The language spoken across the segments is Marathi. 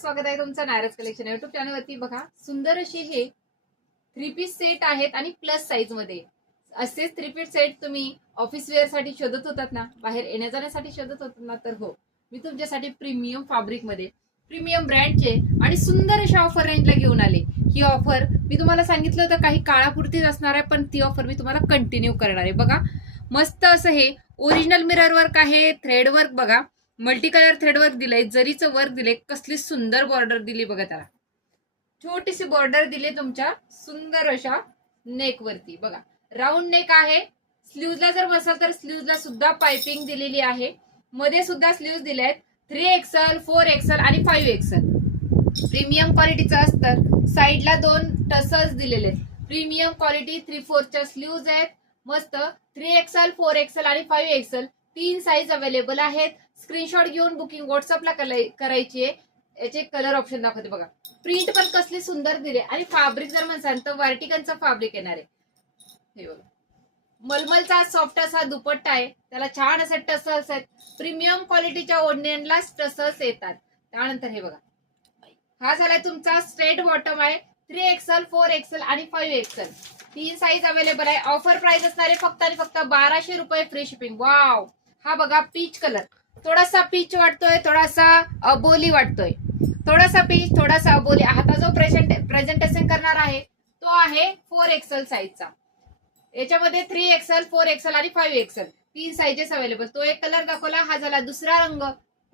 स्वागत आहे तुमचं नायरस कलेक्शन युट्यूब चॅनलवरती। बघा सुंदर अशी हे 3 पीस सेट आहेत आणि प्लस साईज मध्ये। असेच 3 पीस सेट तुम्ही ऑफिस वेअर साठी शोधत होतात ना, बाहेर येण्या जाण्यासाठी शोधत होतात ना, तर हो मी तुमच्यासाठी प्रीमियम फॅब्रिक मध्ये प्रीमियम ब्रँडचे आणि सुंदर अशा ऑफर रेंजला घेऊन आले। ही ऑफर मी तुम्हाला सांगितलं होतं काही काळापुरतीच असणार आहे, पण ती ऑफर मी तुम्हाला कंटिन्यू करणार आहे। बघा मस्त असं हे ओरिजिनल मिरर वर्क आहे, थ्रेड वर्क बघा, मल्टी कलर थ्रेड वर्क दिलंय, जरीचं वर्क दिले, कसली सुंदर बॉर्डर दिली बघा, त्याला छोटीशी बॉर्डर दिली तुमच्या सुंदर अशा नेक वरती। बघा राऊंड नेक आहे, स्लीव्हजला जर बसाल तर स्लीव्हजला सुद्धा पाइपिंग दिलेली आहे, मध्ये सुद्धा स्लीव्ह दिले आहेत 3XL 4XL आणि 5XL। प्रीमियम क्वालिटीचं असतं, साईडला 2 टसल्स दिलेले आहेत, प्रीमियम क्वालिटी 3/4च्या स्लीव्हज आहेत, मस्त 3XL 4XL आणि 5XL 3 साईज अवेलेबल आहेत। स्क्रीनशॉट घेऊन बुकिंग व्हॉट्सअपला करायची आहे। याचे कलर ऑप्शन दाखवते बघा, प्रिंट पण कसली सुंदर दिले आणि फॅब्रिक जर म्हणसाल तर वर्टिकलचा फॅब्रिक येणार आहे। हे बघा मलमलचा सॉफ्ट असा दुपट्टा आहे, त्याला छान असे टसल्स आहेत, प्रीमियम क्वालिटीच्या ओढणीला टसल्स येतात। त्यानंतर हे बघा हा झाला तुमचा स्ट्रेट बॉटम आहे, 3XL 4XL आणि 5XL 3 साईज अवेलेबल आहे। ऑफर प्राइस असणार आहे फक्त आणि फक्त 1200 रुपये फ्री शिपिंग। वाव, हा बघा पीच कलर, थोडासा पीच वाटतोय, थोडासा अबोली वाटतोय, थोडासा पीच थोडासा अबोली। आता जो प्रेझेंटेशन करणार आहे तो आहे 4XL साईजचा। याच्यामध्ये 3XL 4XL आणि 5XL 3 साईजेस अवेलेबल। तो एक कलर दाखवला, हा झाला दुसरा रंग।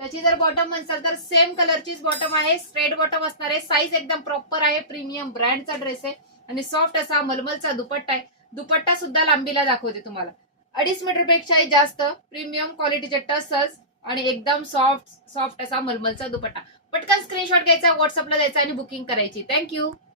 त्याची जर बॉटम म्हणसाल तर सेम कलरचीच बॉटम आहे, स्ट्रेट बॉटम असणार आहे, साईज एकदम प्रॉपर आहे, प्रीमियम ब्रँडचा ड्रेस आहे आणि सॉफ्ट असा मलमलचा दुपट्टा आहे। दुपट्टा सुद्धा लांबीला दाखवते तुम्हाला, 2.5 मीटर पेक्षाही जास्त, प्रीमियम क्वालिटीचे टसल्स आणि एकदम सॉफ्ट असा मलमलचा दुपट्टा। पटकन स्क्रीनशॉट घ्यायचा, व्हॉट्सअपला द्यायचा आणि बुकिंग करायची। थँक्यू।